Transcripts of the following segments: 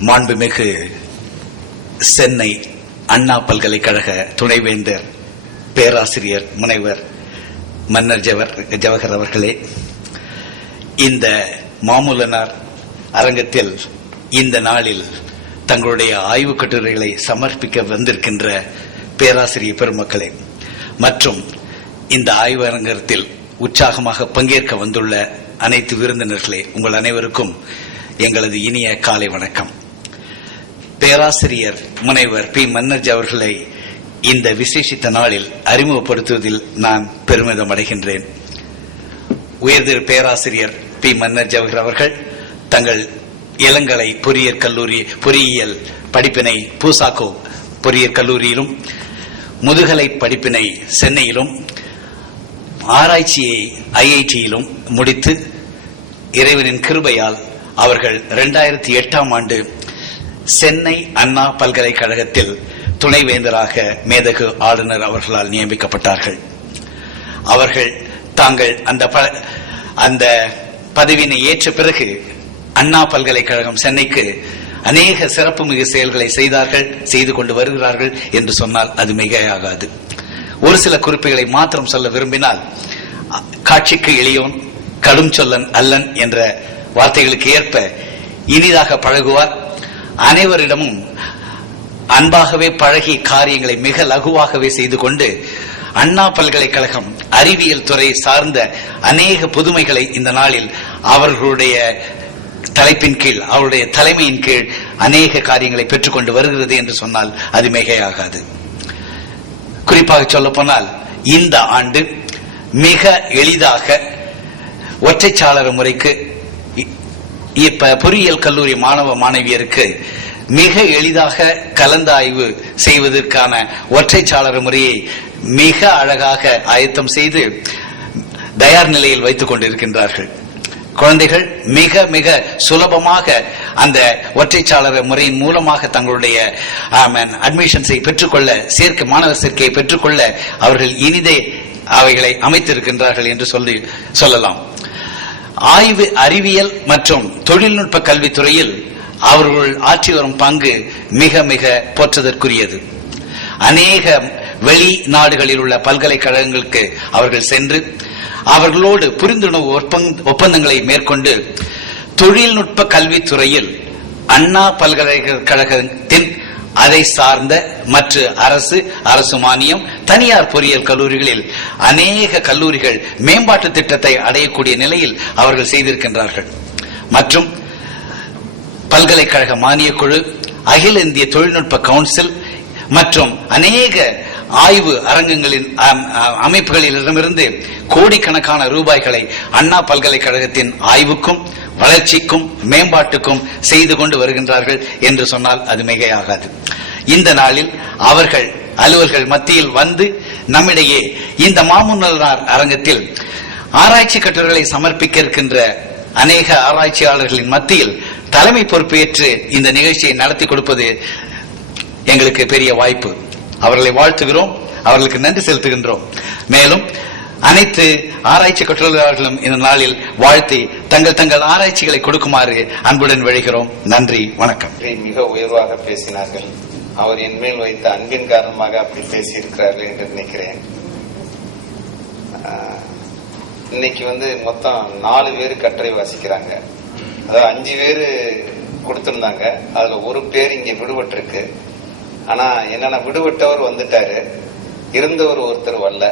மாண்புமிகு சென்னை அண்ணா பல்கலைக்கழக துணைவேந்தர் பேராசிரியர் முனைவர் மன்னர் ஜவஹர் ஜவஹர் அவர்களே இந்த மாமூலனார் அரங்கத்தில் இந்த நாளில் தங்களுடைய ஆய்வுக் கட்டுரைகளை சமர்ப்பிக்க வந்திருக்கின்ற பேராசிரியர் பெருமக்களே மற்றும் இந்த ஆய்வரங்கத்தில் உற்சாகமாக பங்கேற்க வந்துள்ள அனைத்து விருந்தினர்களே உங்கள் அனைவருக்கும் எங்களது இனிய காலை வணக்கம். பேராசிரியர் முனைவர் பி. மன்னர்ஜி அவர்களை இந்த விசேஷித்த நாளில் அறிமுகப்படுத்துவதில் நான் பெருமிதம் அடைகின்றேன் உயர்திரு பேராசிரியர் பி. மன்னர் ஜவஹர் அவர்கள் தங்கள் இளங்கலை பொறியியல் கல்லூரி பொறியியல் படிப்பினை பூசாக்கோ பொறியியல் கல்லூரியிலும் முதுகலை படிப்பினை சென்னையிலும் ஆராய்ச்சியை ஐஐடியிலும் முடித்து இறைவனின் கிருபையால் அவர்கள் இரண்டாயிரத்தி எட்டாம் ஆண்டு சென்னை அண்ணா பல்கலைக்கழகத்தில் துணைவேந்தராக மேதகு ஆளுநர் அவர்களால் நியமிக்கப்பட்டார்கள். அவர்கள் தாங்கள் அந்த ப- அந்த பதவியினை ஏற்ற பிறகு அண்ணா பல்கலைக்கழகம் சென்னைக்கு அநேக சிறப்புமிகு செயல்களை செய்தார்கள் செய்து கொண்டு வருகிறார்கள் என்று சொன்னால் அது மிகையாகாது. ஒரு சில குறிப்புகளை மாத்திரம் சொல்ல விரும்பினால் காட்சிக்கு எளியோன் கடும் சொல்லன் அல்லன் என்ற வார்த்தைகளுக்கு ஏற்ப இனிதாக பழகுவார் அனைவரிடமும் அன்பாகவே பழகி காரியங்களை மிக லகுவாகவே செய்து கொண்டு அண்ணா பல்கலைக்கழகம் அறிவியல் துறை சார்ந்த அநேக புதுமைகளை இந்த நாளில் அவர்களுடைய தலைப்பின் கீழ் அவருடைய தலைமையின் கீழ் அநேக காரியங்களை பெற்றுக்கொண்டு வருகிறது என்று சொன்னால் அது மிகையாகாது. குறிப்பாக சொல்ல போனால் இந்த ஆண்டு மிக எளிதாக ஒற்றைச்சாளர முறைக்கு இப்ப பொறியியல் கல்லூரி மாணவ மாணவியருக்கு மிக எளிதாக கலந்தாய்வு செய்வதற்கான ஒற்றைச்சாளர முறையை மிக அழகாக ஆயத்தம் செய்து தயார் நிலையில் வைத்துக் கொண்டிருக்கின்றார்கள். குழந்தைகள் மிக மிக சுலபமாக அந்த ஒற்றைச்சாளர முறையின் மூலமாக தங்களுடைய அட்மிஷன்ஸை பெற்றுக்கொள்ள சேர்க்கை மாணவர் சேர்க்கையை பெற்றுக்கொள்ள அவர்கள் இனிதே அவைகளை அமைத்திருக்கின்றார்கள் என்று சொல்லி சொல்லலாம். ஆய்வு அறிவியல் மற்றும் தொழில்நுட்ப கல்வித்துறையில் அவர்கள் ஆற்றி வரும் பங்கு மிக மிக போற்றதற்குரியது. அநேக வெளிநாடுகளில் உள்ள பல்கலைக்கழகங்களுக்கு அவர்கள் சென்று அவர்களோடு புரிந்துணர்வு ஒப்பந்தங்களை மேற்கொண்டு தொழில்நுட்ப கல்வித்துறையில் அண்ணா பல்கலைக்கழகத்தின் அதை சார்ந்த மற்ற அரசு அரசு மானியம் தனியார் பொறியியல் கல்லூரிகளில் அநேக கல்லூரிகள் மேம்பாட்டு திட்டத்தை அடையக்கூடிய நிலையில் அவர்கள் செய்திருக்கின்றார்கள். மற்றும் பல்கலைக்கழக மானியக் குழு அகில இந்திய தொழில்நுட்ப கவுன்சில் மற்றும் அநேக ஆய்வு அரங்கங்களின் அம், அமைப்புகளிடமிருந்து கோடிக்கணக்கான ரூபாய்களை அண்ணா பல்கலைக்கழகத்தின் ஆய்வுக்கும் வளர்ச்சிக்கும் மேம்பாட்டுக்கும் செய்து கொண்டு வருகின்றார்கள் என்று சொன்னால் அது மிகையாகாது. இந்த நாளில் அவர்கள் அலுவல்கள் மத்தியில் வந்து நம்மிடையே இந்த மாமுன்னார் அரங்கத்தில் ஆராய்ச்சி கட்டுரைகளை சமர்ப்பிக்க இருக்கின்ற அநேக ஆராய்ச்சியாளர்களின் மத்தியில் தலைமை பொறுப்பேற்று இந்த நிகழ்ச்சியை நடத்தி கொடுப்பது எங்களுக்கு பெரிய வாய்ப்பு. அவர்களை வாழ்த்துகிறோம். அவர்களுக்கு நன்றி செலுத்துகின்றோம். மேலும் அனைத்து ஆராய்ச்சி கட்டுரையாளர்களும் இந்த நாளில் வாழ்த்தி தங்கள் தங்கள் ஆராய்ச்சிகளை கொடுக்குமாறு அன்புடன் விழைகிறோம். நன்றி வணக்கம். மிக உயர்வாக பேசினார்கள். அவர் என் மேல் வைத்த அன்பின் காரணமாக அப்படி பேசியிருக்கிறார்கள் என்று நினைக்கிறேன். இன்னைக்கு வந்து மொத்தம் நாலு பேர் கட்டுரை வாசிக்கிறாங்க. அதாவது அஞ்சு பேர் கொடுத்திருந்தாங்க. அதுல ஒரு பேர் இங்க விடுபட்டிருக்கு. ஆனா என்னன்னா விடுபட்டவர் வந்துட்டாரு. இருந்தவர் ஒருத்தர் வரல.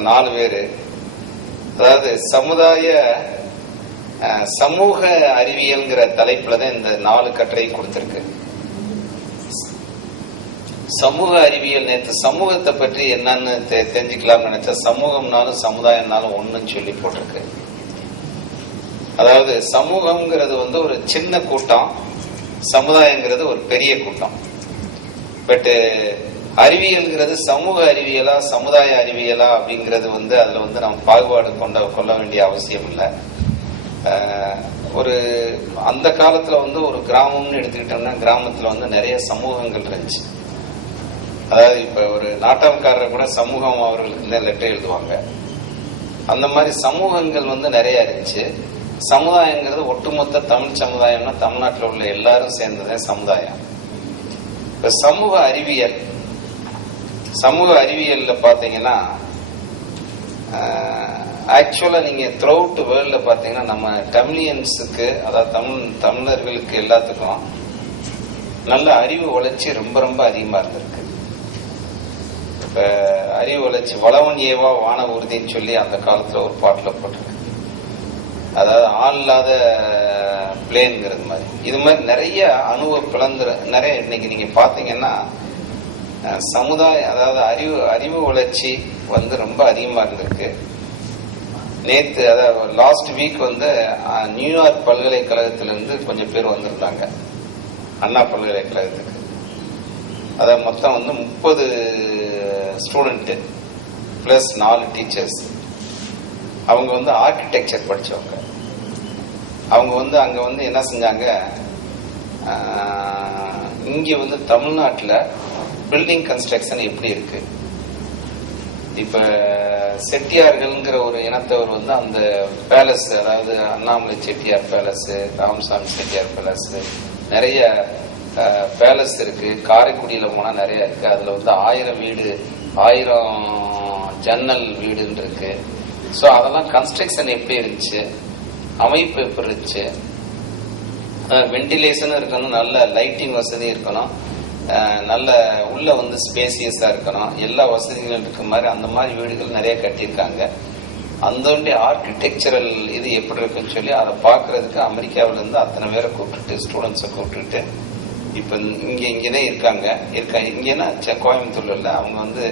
நாலு பேரு. அதாவது சமுதாய சமூக அறிவியல்ங்கிற தலைப்புல தான் இந்த நாலு கட்டுரை கொடுத்திருக்கு. சமூக அறிவியல் நேற்று சமூகத்தை பற்றி என்னன்னு தெ- தெரிஞ்சுக்கலாம்னு நினைச்சா சமூகம்னாலும் சமுதாயம்னாலும் ஒண்ணுன்னு சொல்லி போட்டிருக்கு. அதாவது சமூகம்ங்கிறது வந்து ஒரு சின்ன கூட்டம் சமுதாயங்கிறது ஒரு பெரிய கூட்டம். பட்டு அறிவியல்ங்கிறது சமூக அறிவியலா சமுதாய அறிவியலா அப்படிங்கிறது வந்து அதுல வந்து நம்ம பாகுபாடு கொண்ட கொள்ள வேண்டிய அவசியம் இல்லை. ஒரு அந்த காலத்துல வந்து ஒரு கிராமம்னு எடுத்துக்கிட்டோம்னா கிராமத்துல வந்து நிறைய சமூகங்கள் இருந்துச்சு. அதாவது இப்ப ஒரு நாட்டாம்காரர் கூட சமூகம் அவர்களுக்கு லெட்டர் எழுதுவாங்க. அந்த மாதிரி சமூகங்கள் வந்து நிறைய இருந்துச்சு. சமுதாயங்கிறது ஒட்டுமொத்த தமிழ் சமுதாயம்னா தமிழ்நாட்டில் உள்ள எல்லாரும் சேர்ந்ததே சமுதாயம். இப்ப சமூக அறிவியல் சமூக அறிவியல்ல பாத்தீங்கன்னா ஆக்சுவலா நீங்க த்ரூ அவுட் வேர்ல்ட்ல பாத்தீங்கன்னா நம்ம தமிழியன்ஸுக்கு அதாவது தமிழ் தமிழர்களுக்கு எல்லாத்துக்கும் நல்ல அறிவு வளர்ச்சி ரொம்ப ரொம்ப அதிகமா இருந்திருக்கு. இப்ப அறிவு வளர்ச்சி வளவன் ஏவா வான உறுதின்னு சொல்லி அந்த காலத்துல ஒரு பாட்டுல போட்டிருக்கு. அதாவது ஆள் இல்லாத பிளேன்ங்கிறது மாதிரி. இது மாதிரி நிறைய அணுவ பிளந்துற நிறைய இன்னைக்கு நீங்க பாத்தீங்கன்னா சமுதாயம் சமுதாய அதாவது அறிவு அறிவு வளர்ச்சி வந்து ரொம்ப அதிகமா இருந்திருக்கு. நேத்து அதாவது லாஸ்ட் வீக் வந்து நியூயார்க் பல்கலைக்கழகத்திலேருந்து கொஞ்சம் பேர் வந்திருந்தாங்க. அண்ணா பல்கலைக்கழகத்துக்கு. அதாவது மொத்தம் வந்து முப்பது ஸ்டூடெண்ட் பிளஸ் நாலு டீச்சர்ஸ் அவங்க வந்து ஆர்கிடெக்சர் படிச்சவங்க. அவங்க வந்து அங்க வந்து என்ன செஞ்சாங்க? இங்கே இங்க வந்து தமிழ்நாட்டில் பில்டிங் கன்ஸ்ட்ரக்ஷன் எப்படி இருக்கு? இப்ப செட்டியார்கள்ங்கிற ஒரு இனத்தவர் வந்து அந்த பேலஸ் அதாவது அண்ணாமலை செட்டியார் பேலஸ் ராமசாமி செட்டியார் பேலஸ் நிறைய பேலஸ் இருக்கு. காரைக்குடியில போனா நிறைய இருக்கு. அதுல வந்து ஆயிரம் வீடு ஆயிரம் ஜன்னல் வீடுன்னு இருக்கு. ஸோ அதெல்லாம் கன்ஸ்ட்ரக்ஷன் எப்படி இருந்துச்சு? அமைப்பு எப்படி இருந்துச்சு? வெண்டிலேஷனும் இருக்கணும் நல்ல லைட்டிங் வசதி இருக்கணும். நல்ல உள்ள வந்து ஸ்பேசியஸா இருக்கணும். எல்லா வசதிகளும் இருக்க மாதிரி அந்த மாதிரி வீடுகள் நிறைய கட்டியிருக்காங்க. அந்த ஆர்கிடெக்சரல் இது எப்படி இருக்குன்னு சொல்லி அதை பார்க்கறதுக்கு அமெரிக்காவில இருந்து அத்தனை பேரை கூப்பிட்டுட்டு ஸ்டூடெண்ட்ஸை கூப்பிட்டுட்டு இப்ப இங்க இங்கதான் இருக்காங்க. இருக்கா இங்கேனா கோயம்புத்தூர்ல இல்ல அவங்க வந்து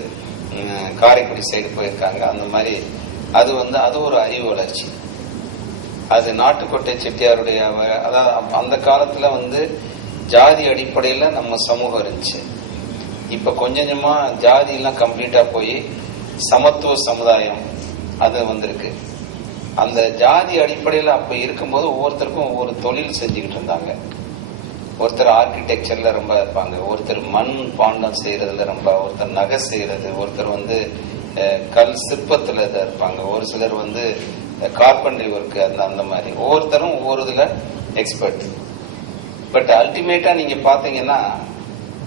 காரைக்குடி சைடு போயிருக்காங்க. அந்த மாதிரி அது வந்து அது ஒரு அறிவு வளர்ச்சி. அது நாட்டுக்கோட்டை செட்டியாருடைய அதாவது அந்த காலத்துல வந்து ஜாதி அடிப்படையில் நம்ம சமூகம் இருந்துச்சு. இப்போ கொஞ்சம் கொஞ்சமாக ஜாதி எல்லாம் போய் சமத்துவ சமுதாயம் அது வந்திருக்கு. அந்த ஜாதி அடிப்படையில் அப்போ இருக்கும்போது ஒவ்வொருத்தருக்கும் ஒவ்வொரு தொழில் செஞ்சுக்கிட்டு இருந்தாங்க. ஒருத்தர் ஆர்கிடெக்சரில் ரொம்ப இருப்பாங்க. ஒருத்தர் மண் பாண்டம் செய்கிறதுல ரொம்ப ஒருத்தர் நகை செய்கிறது ஒருத்தர் வந்து கல் சிற்பத்தில் இதாக இருப்பாங்க. ஒரு சிலர் வந்து கார்பெண்டரி ஒர்க்கு அந்த அந்த மாதிரி. ஒவ்வொருத்தரும் ஒவ்வொரு இதில் எக்ஸ்பர்ட் பட் அல்டிமேட்டா நீங்க பாத்தீங்கன்னா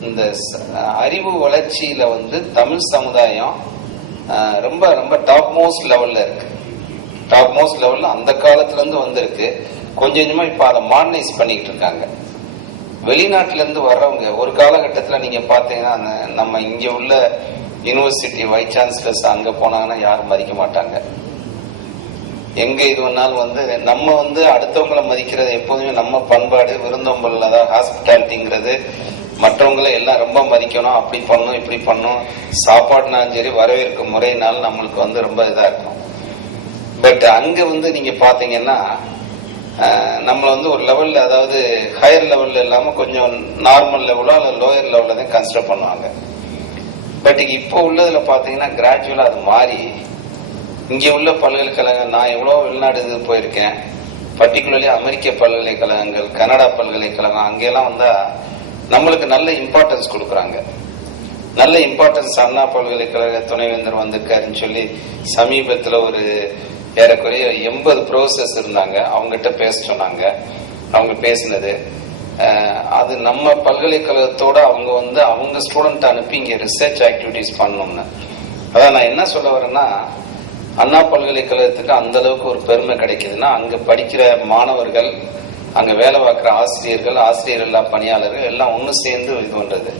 இந்த அறிவு வளர்ச்சியில வந்து தமிழ் சமுதாயம் ரொம்ப ரொம்ப டாப் மோஸ்ட் லெவல்ல இருக்கு. டாப் மோஸ்ட் லெவல்ல அந்த காலத்துல இருந்து வந்திருக்கு. கொஞ்சம் கொஞ்சமா இப்ப அதை மாடர்னைஸ் பண்ணிட்டு இருக்காங்க. வெளிநாட்டுல இருந்து வர்றவங்க ஒரு காலகட்டத்துல நீங்க பாத்தீங்கன்னா நம்ம இங்க உள்ள யூனிவர்சிட்டி வைஸ் சான்சலர்ஸ் அங்க போனாங்கன்னா யாரும் மதிக்க மாட்டாங்க. எங்க இது வேணாலும் வந்து நம்ம வந்து அடுத்தவங்களை மதிக்கிறது எப்போதுமே நம்ம பண்பாடு விருந்தோம்பல் அதாவது ஹாஸ்பிட்டாலிட்டிங்கிறது மற்றவங்களை எல்லாம் ரொம்ப மதிக்கணும் அப்படி பண்ணும் இப்படி பண்ணும் சாப்பாடுனாலும் சரி வரவேற்கும் முறையினாலும் நம்மளுக்கு வந்து ரொம்ப இதாக இருக்கும். பட் அங்கே வந்து நீங்கள் பார்த்தீங்கன்னா நம்மளை வந்து ஒரு லெவலில் அதாவது ஹையர் லெவலில் இல்லாமல் கொஞ்சம் நார்மல் லெவலோ அல்ல லோயர் லெவலில் தான் கன்சிடர் பண்ணுவாங்க. பட் இப்போ உள்ளதில் பார்த்தீங்கன்னா கிராஜுவலாக அது மாறி இங்கே உள்ள பல்கலைக்கழகம் நான் எவ்வளோ வெளிநாடு போயிருக்கேன். பர்டிகுலர்லி அமெரிக்க பல்கலைக்கழகங்கள் கனடா பல்கலைக்கழகம் அங்கெல்லாம் வந்தா நம்மளுக்கு நல்ல இம்பார்ட்டன்ஸ் கொடுக்குறாங்க. நல்ல இம்பார்ட்டன்ஸ் அண்ணா பல்கலைக்கழக துணைவேந்தர் வந்திருக்காருன்னு சொல்லி சமீபத்தில் ஒரு ஏறக்குறைய எண்பது ப்ரோசஸ் இருந்தாங்க. அவங்ககிட்ட பேச சொன்னாங்க. அவங்க பேசினது. அது நம்ம பல்கலைக்கழகத்தோட அவங்க வந்து அவங்க ஸ்டூடெண்ட் அனுப்பி இங்கே ரிசர்ச் ஆக்டிவிட்டிஸ் பண்ணணும்னு. அதான் நான் என்ன சொல்ல வரேன்னா அண்ணா பல்கலைக்கழகத்துக்கு அந்த அளவுக்கு ஒரு பெருமை கிடைக்குதுன்னா அங்க படிக்கிற மாணவர்கள் அங்க வேலை பார்க்குற ஆசிரியர்கள் ஆசிரியர் எல்லா பணியாளர்கள் எல்லாம் ஒண்ணு சேர்ந்து இது பண்றது.